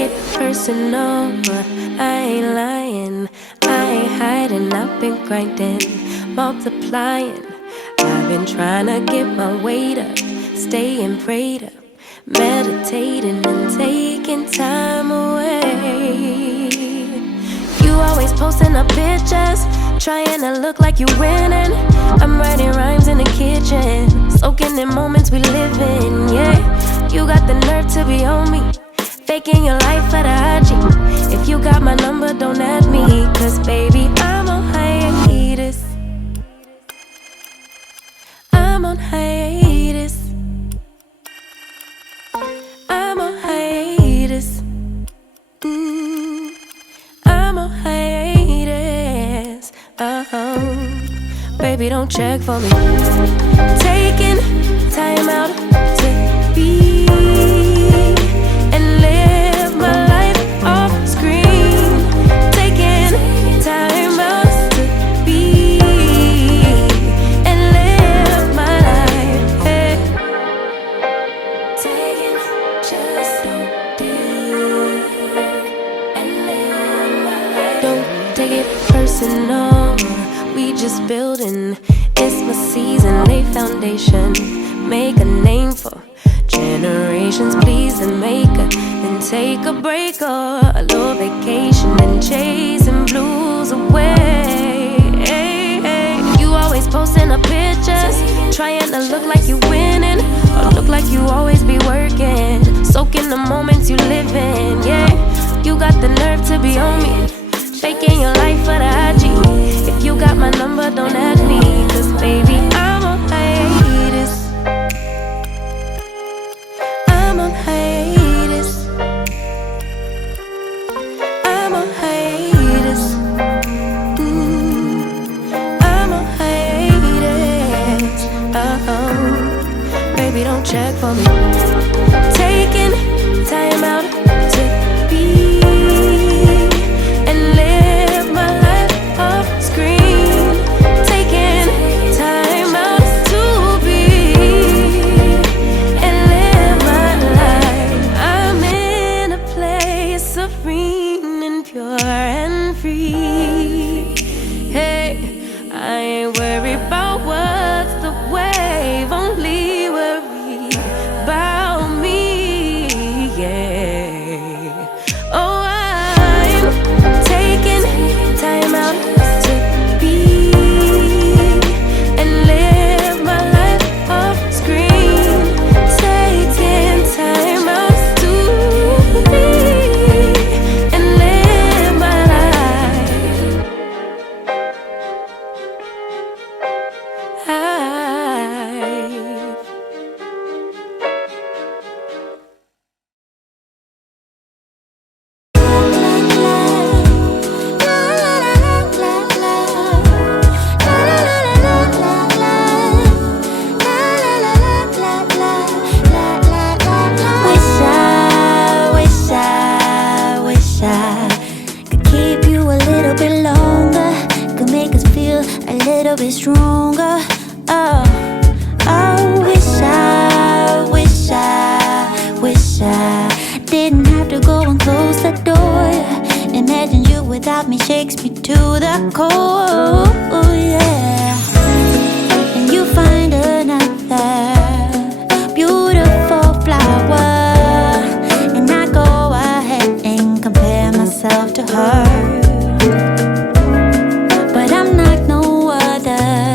it personal, I ain't lying, I ain't hiding. I've been grinding, multiplying. I've been trying to get my weight up, staying prayed up, meditating and taking time away. You always posting up pictures, trying to look like you winning. I'm writing rhymes in the kitchen, soaking in moments we live in, yeah. You got the nerve to be on me, faking your life for the IG. If you got my number, don't add me, cause baby, I'm on hiatus. I'm on hiatus. I'm on hiatus. I'm on hiatus. Baby, don't check for me. Taking time out to be and live my life off screen. Taking time out to be and live my life. Hey. Taking just don't be and live my life. Don't take it personal, we just building. It's my season, lay foundation, make a name for generations. Please and make a, then take a break or a little vacation and chasing blues away. Hey, hey. You always posting up pictures, trying to look like you winning, or look like you always be working, soaking the moments you live in, yeah. You got the nerve to be on me, faking your life for the IG. If you got my number, don't add me, cause baby, I'm on hiatus. I'm on hiatus. I'm on hiatus. I'm on hiatus. Baby, don't check for me. Taking time out to be and live my life off screen. Taking time out to be and live my life. I'm in a place serene and pure and free. Hey, I ain't worried about what's the wave, only worry about me, yeah. Oh, I'm taking time out to be and live my life off screen. Taking time out to be and live my life. Wish I could keep you a little bit longer, could make us feel a little bit stronger. Oh, wish I didn't have to go and close the door. Imagine you without me shakes me to the core. Oh, yeah. And you find another beautiful flower, and I go ahead and compare myself to her. But I'm not no other,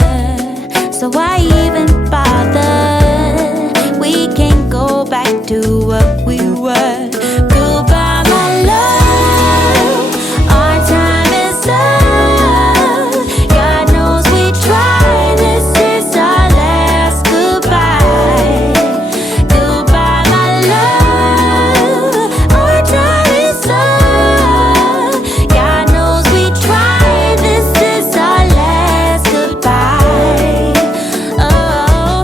so why even bother? We can't go back to what we were. Goodbye, my love, our time is up. God knows we tried, this is our last goodbye. Goodbye, my love, our time is up. God knows we tried, this is our last goodbye. Oh,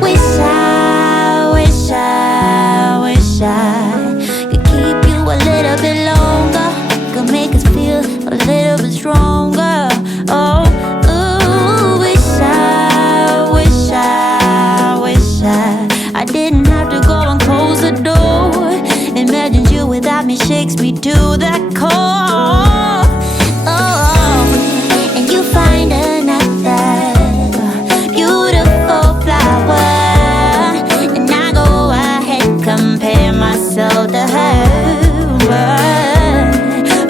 wish I shakes me to the core. Oh, and you find another beautiful flower, and I go ahead, compare myself to her.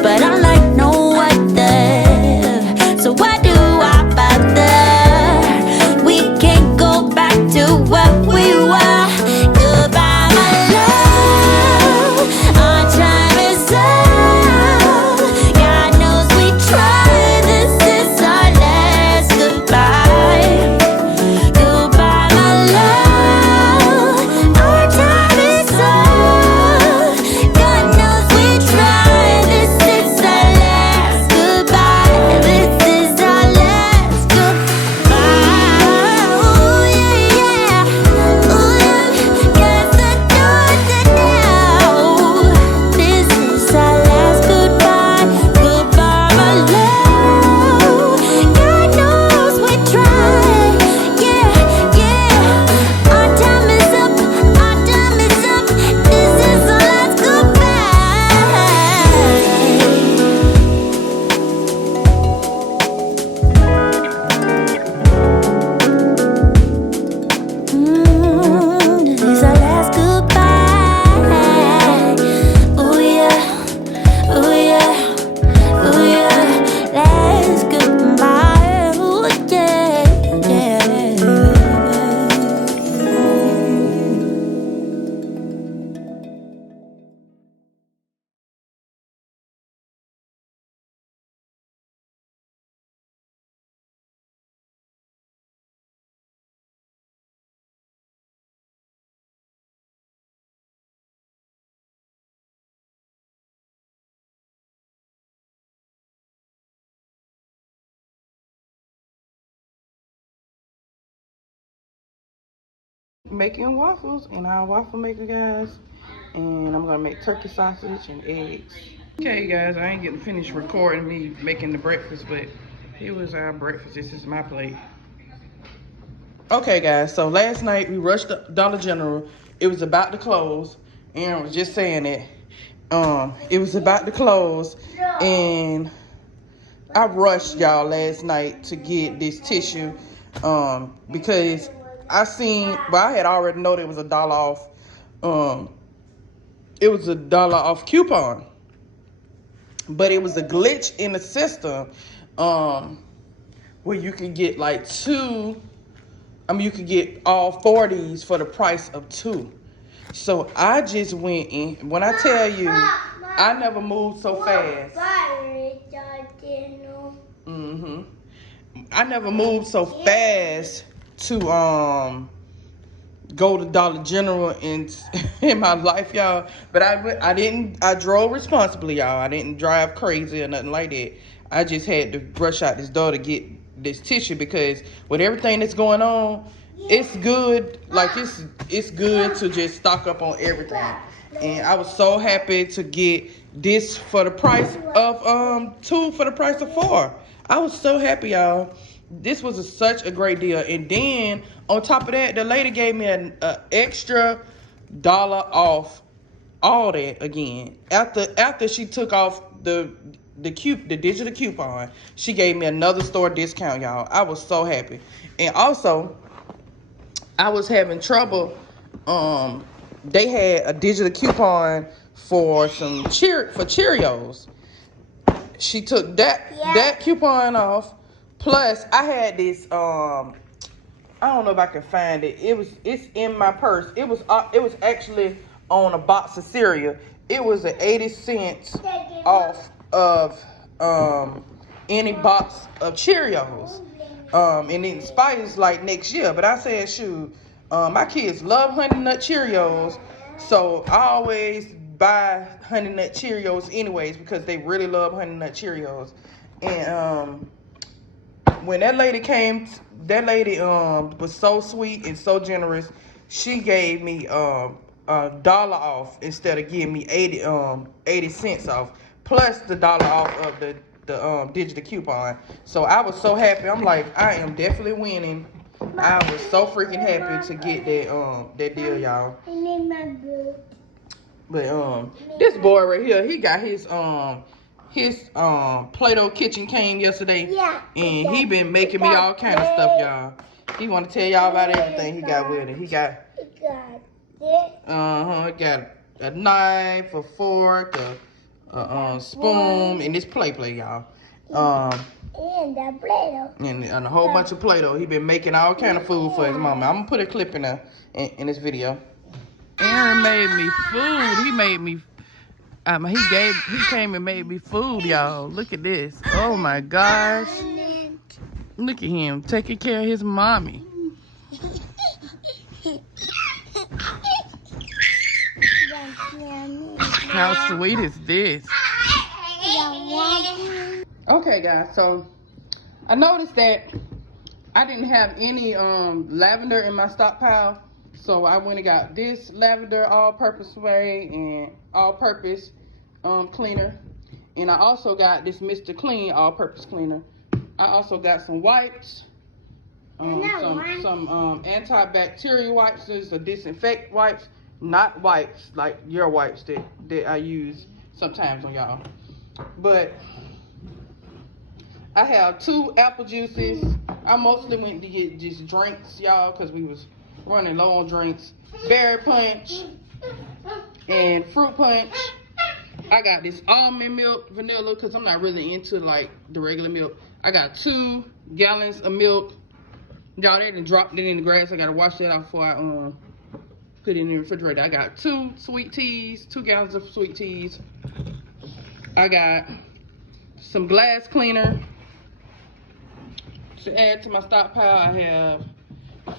But I'm like no other, so why do I bother? We can't go back to what we were. Goodbye, my love, our time is up. God knows we tried, this is our last goodbye. Goodbye, my love, our time is up. God knows we tried, this is our last goodbye. This is our last goodbye. Ooh, yeah, yeah. Ooh, yeah. Guess I know that now. This is our last goodbye. Goodbye, my love. God knows we tried. Yeah, yeah. Our time is up. Our time is up. This is our last goodbye. This is our last goodbye. Ooh yeah, ooh yeah, ooh yeah. Last goodbye. Ooh yeah, yeah. Making waffles in our waffle maker, guys, and I'm gonna make turkey sausage and eggs. Okay, guys, I ain't getting finished recording me making the breakfast, but here was our breakfast. This is my plate. Okay, guys, so last night we rushed to Dollar General. It was about to close. Aaron was just saying it. It was about to close, and I rushed y'all last night to get this tissue, because I had already known it was $1 off. It was $1 off coupon, but it was a glitch in the system, where you could get like two. You could get all 40s for the price of 2. So I just went in. When I tell you, I never moved so fast. I never moved so fast to go to Dollar General in my life, y'all. But I drove responsibly, y'all. I didn't drive crazy or nothing like that. I just had to rush out this door to get this tissue, because with everything that's going on, it's good. Like, it's good to just stock up on everything. And I was so happy to get this for the price of 2 for the price of 4. I was so happy, y'all. This was such a great deal. And then on top of that, the lady gave me an extra $1 off all that again. After she took off the digital coupon, she gave me another store discount, y'all. I was so happy. And also, I was having trouble. They had a digital coupon for some Cheerios. She took that coupon off. Plus, I had this. I don't know if I can find it. It's in my purse. It was actually on a box of cereal. It was an 80 cents off of any box of Cheerios. And it expires like next year. But I said, shoot, my kids love Honey Nut Cheerios, so I always buy Honey Nut Cheerios anyways, because they really love Honey Nut Cheerios. And when that lady came, was so sweet and so generous. She gave me $1 off instead of giving me 80 cents off, plus the $1 off of the digital coupon. So I was so happy. I'm like, I am definitely winning. I was so freaking happy to get that deal, y'all. But this boy right here, he got his Play-Doh kitchen came yesterday. Yeah. And he been making me all kind of stuff, y'all. He want to tell y'all about everything he got with it. He got he got a knife, a fork, a spoon, and this play, y'all. And the Play-Doh. And a whole bunch of Play-Doh. He been making all kind of food for his mama. I'm gonna put a clip in this video. Aaron made me food. He made me. He came and made me food, y'all. Look at this. Oh my gosh. Look at him taking care of his mommy. How sweet is this? Okay, guys. So I noticed that I didn't have any lavender in my stockpile. So I went and got this lavender all-purpose spray and all-purpose cleaner. And I also got this Mr. Clean all-purpose cleaner. I also got some wipes. Some antibacterial wipes. These are disinfect wipes. Not wipes like your wipes that I use sometimes on y'all. But I have 2 apple juices. I mostly went to get just drinks, y'all, because we was running low on drinks. Berry punch and fruit punch. I got this almond milk vanilla because I'm not really into like the regular milk. I got 2 gallons of milk. Y'all, they done dropped it in the grass. I gotta wash that out before I put it in the refrigerator. I got 2 sweet teas, 2 gallons of sweet teas. I got some glass cleaner to add to my stockpile. I have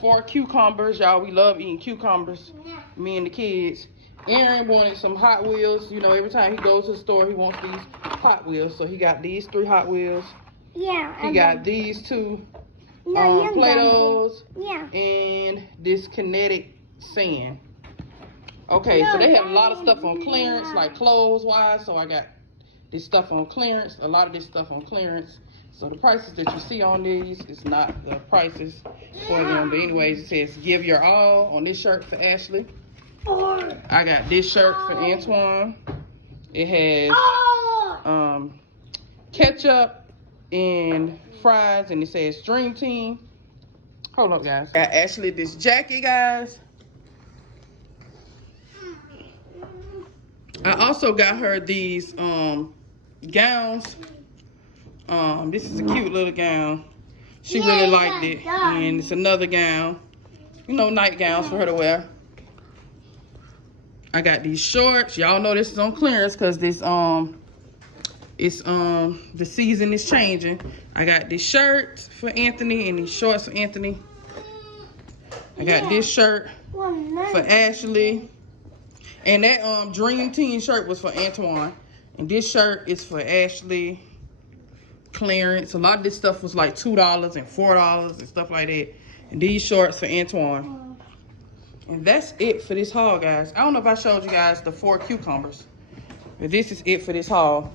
4 cucumbers. Y'all, we love eating cucumbers, me and the kids. Aaron wanted some Hot Wheels. You know, every time he goes to the store, he wants these Hot Wheels. So he got these 3 Hot Wheels. Yeah. He got these 2 Play-Dohs. Yeah. And this kinetic sand. Okay, so they have a lot of stuff on clearance, like clothes-wise. So I got this stuff on clearance, a lot of this stuff on clearance. So the prices that you see on these is not the prices for them. But anyways, it says give your all on this shirt for Ashley. I got this shirt for Antoine. It has ketchup and fries, and it says Dream Team. Hold up, guys. Got Ashley this jacket, guys. I also got her these gowns. This is a cute little gown. She really liked it. And it's another gown. You know, nightgowns for her to wear. I got these shorts. Y'all know this is on clearance because this the season is changing. I got this shirt for Anthony and these shorts for Anthony. I got this shirt for Ashley. And that Dream Team shirt was for Antoine. And this shirt is for Ashley. Clearance. A lot of this stuff was like $2 and $4 and stuff like that. And these shorts for Antoine. And that's it for this haul, guys. I don't know if I showed you guys the 4 cucumbers. But this is it for this haul.